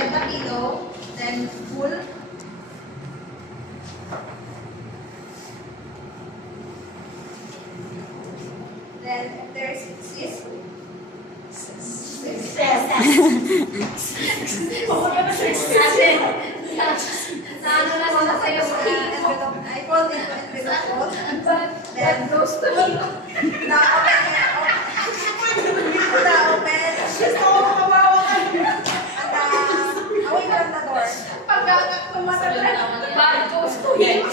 Get the pillow, then pull. Then there's sis. I fold into envelope. Then goes to me. Now open it. Open. She's so kawawa. Away from the door. Pagkakak tumataglan. Bag goes to him.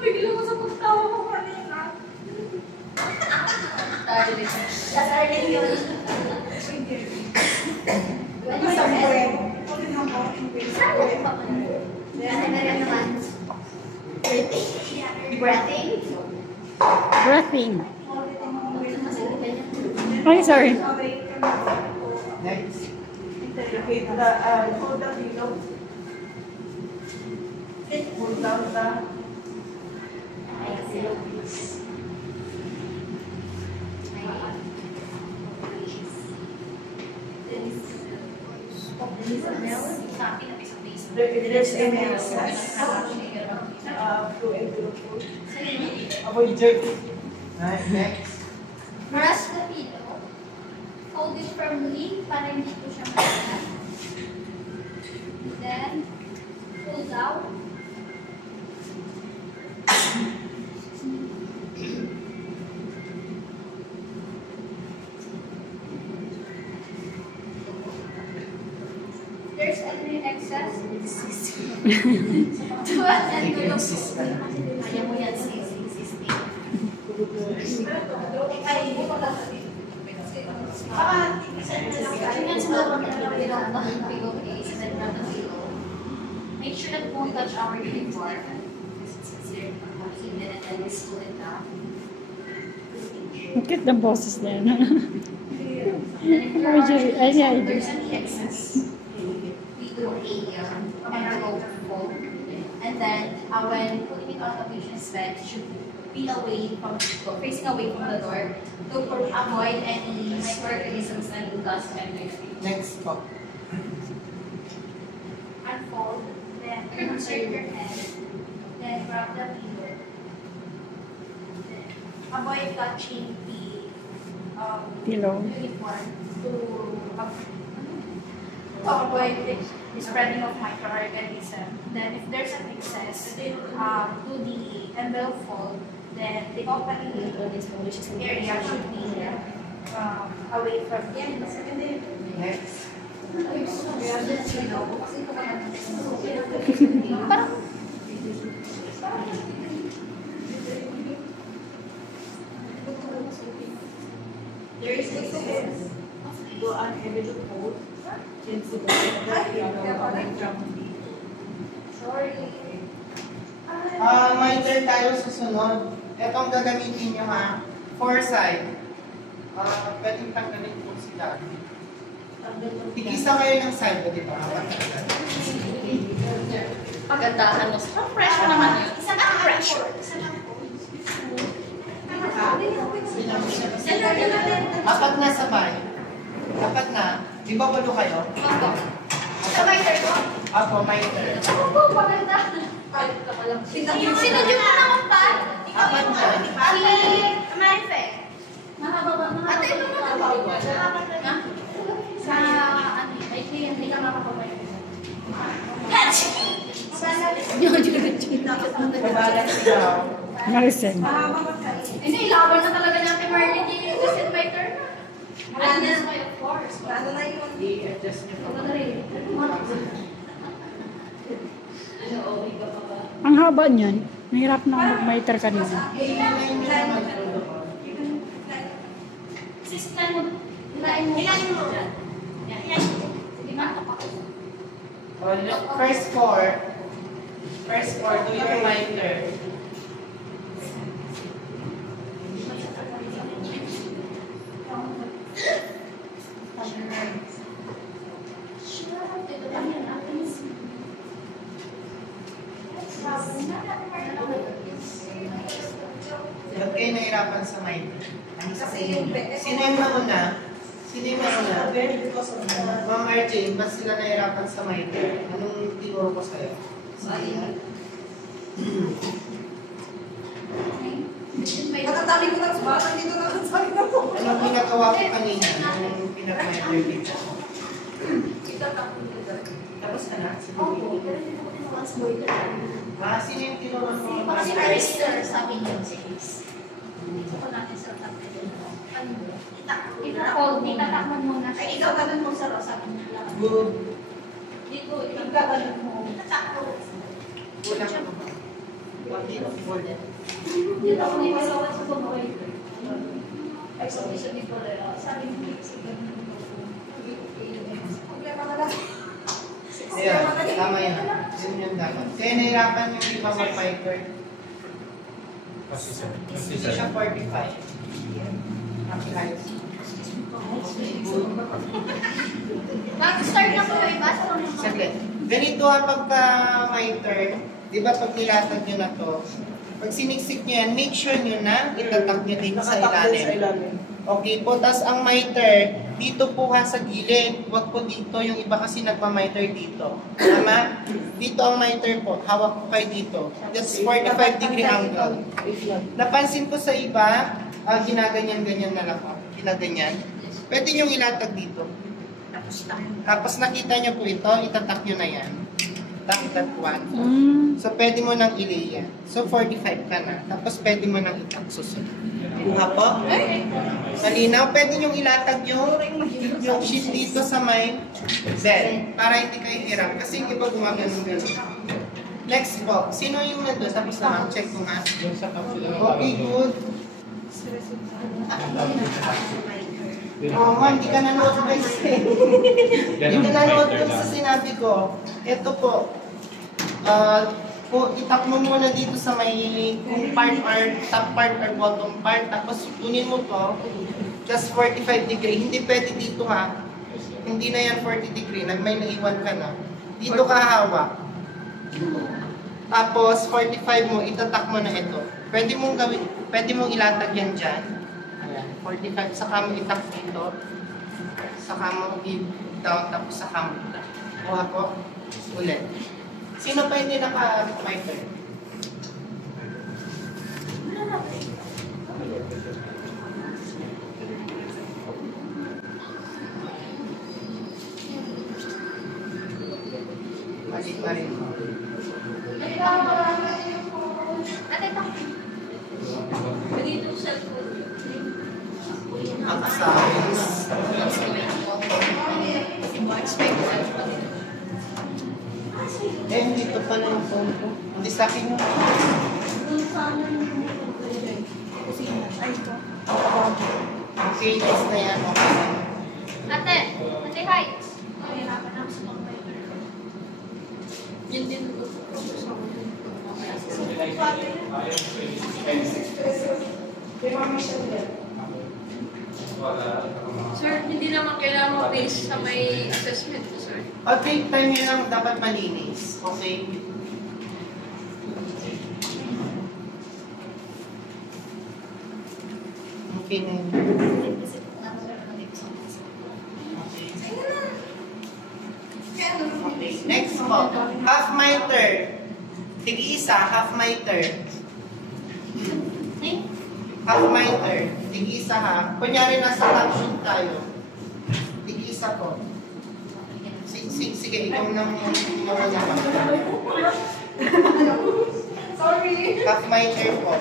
Bigil ako sa pagtawa ko kanina. Darling yun. Breathing. Oh, sorry. Next. Interrogate the hold the pillow. Pull down the pillow, please. There's a nail through envelope. Avoid jerking. Next. Brush the pillow. Hold it firmly para hindi po siya masalat. Then, pull down. There's a little excess. To an envelope. Ayaw mo yan, sis. Make sure that we won't touch our uniform. Look at the bosses there. There's any excess. We do a envelope fold. And then when putting it on the patient's bed, it should be away from facing away from the door to avoid any microorganisms and dust enter. Next po. Unfold, then insert your head, then grab the pillow. Then avoid touching the Pillow. uniform to avoid the spreading of microorganisms. Then if there's an excess to the envelope fold, then the opening area should be away from the envelope. Next. There is a sense. Go on envelope fold. Sorry. Miter tayo susunod. Ito ang gagamitin nyo ha. Foresight. Pwedeng tanggalin po sila. Tigisa kayo ng side ko dito. Pagandahan mo. Sa pressure naman yun. Isa lang pressure. Apat na sabay. Apat na. Di ba walo kayo? Sa miter ko? Apo, miter. Ako, paganda. Sino yung naman pa? Apat na. Si Marife. Mahaba ba? Ate, ito na ba? Sa ano, hindi ka makapabay. Catch! Kabalan sigaw. Maricel. Hindi, ilaban na talaga natin Marlene dito kasi may turn. Ano na kayo, of course. Ano na yun? I-adjust nyo po. Ang haba niyan. Nahirap na ako mag-miter kanina. Sis, ilain mo. Ilain mo. Sige na, tapak. First four, do your miter. Ba't kayo nahihirapan sa mic? Kasi yung Sino yung nauna? Sino yung nauna? Ma'am RJ, ba't sila nahihirapan sa mic? Anong tinuro ko sa'yo? Nakatabi ko lang sa batang dito na lang sabi na po. Anong ginagawa ko kanina? Anong pinag-miter dito? Tapos ka na? Oo, pero hindi ko tinuruan sa boiler. Sino yung tinuro mo? Kasi sir, sabi niyo, sis. Dito ko natin sa top ano mo? Itatakman mo na. Ay, ikaw ganun mo sa sabi niyo. Good. Dito, ikaw ganun mo. Itatakbo. Kulang ka ba? Dito, golden. Dito ako naipasawan sa boiler. Ay, sabi ko rin. Sabi niyo, ganun mo. Problema na lang. Ayan, tama yan. Yun yung dapat. Kaya nahirapan yung iba mag-fighter. Hindi siya 45. Happy heights. Mag-start na po yung iba. Saglit. Ganito pagka-fighter, di ba pag nilatag nyo na to, pag siniksik nyo yan, make sure nyo na itatak nyo dito sa ilalim. Okay po, tas ang miter, dito po ha sa gilid. Huwag po dito, yung iba kasi nagpa-miter dito. Tama? Dito ang miter po, hawak po kayo dito. That's 45 degree angle. Napansin ko sa iba, ginaganyan-ganyan na lang po. Ginaganyan. Pwede nyo ilatag dito. Tapos nakita nyo po ito, itatak nyo na yan. That one. So, pwede mo nang ilay yan. So, 45 ka na. Tapos, pwede mo nang itak susunod. Kuha po. Malinaw, pwede nyo ilatag yung sheet dito sa may bed. Para hindi kayo hirap. Kasi yung iba gumagano'n-gano'n. Next po. Sino yung nandun? Tapos na, check ko nga. Okay, good. Oh, ma'am, di ka nanood guys. Di ka nanood dun sa sinabi ko. Ito po. Itak mo muna dito sa may part or top part or bottom part. Tapos tunin mo to. Just 45 degree. Hindi pwede dito ha. Hindi na yan 40 degree. May naiwan ka na. Dito ka hawak. Tapos 45 mo, itatak mo na ito. Pwede mong ilatag yan dyan. 45, saka mo itak dito, saka mo i-down, tapos saka mo itak. Kuha ko, ulit. Sino pa hindi naka-fighter? Malit na rin. Dito cellphone. Ang asawis. Dito pala yung phone ko. Hindi sa akin yun. Okay, test na yan. Okay. Ate, hi. Yun din ko. Sir, hindi naman kailangan mag-base sa may assessment ko, sir. Take time yun lang dapat malinis. Okay? Okay na yun. Okay, next po. Half miter. Tig-isa, half miter. Half miter. Tig-isa ha. Kunyari nasa top shoot tayo. Tig-isa po. Sige, ikaw na mo. Sorry. Half miter po.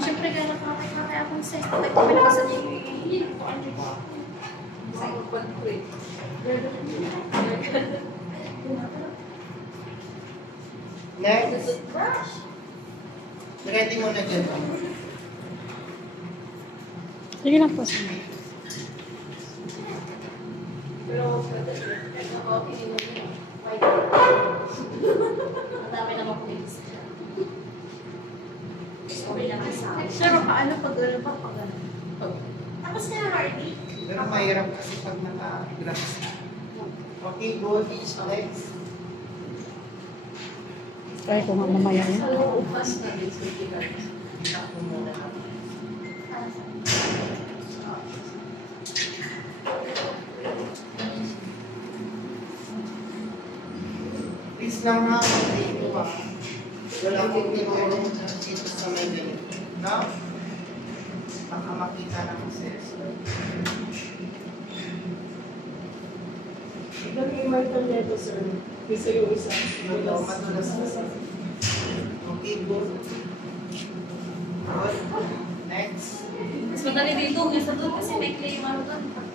Siyempre, gano'n kakay akong set. Nagkabili ko sa niyo. Next. Ready mo na dyan. Sige lang po, sir. Madami naman po yung isa. Sir, paano pag gano'n pa pag gano'n? Tapos na yung Hardy. Pero mahirap kasi pag naka-graphs. Okay, good. Next. Try ko nga mamaya yan. Upas na din sa pilar. Ako muna. Please lang ha, dito pa. Wala akong tinulong dito sa may ganito. No? Baka makita na kasi. Ilan yung Marta nito, sir? Isa yung isa. Madulas na sa. Okay, good. Good. Next. Mas madali dito, yung sa doon kasi may clay yung ano doon.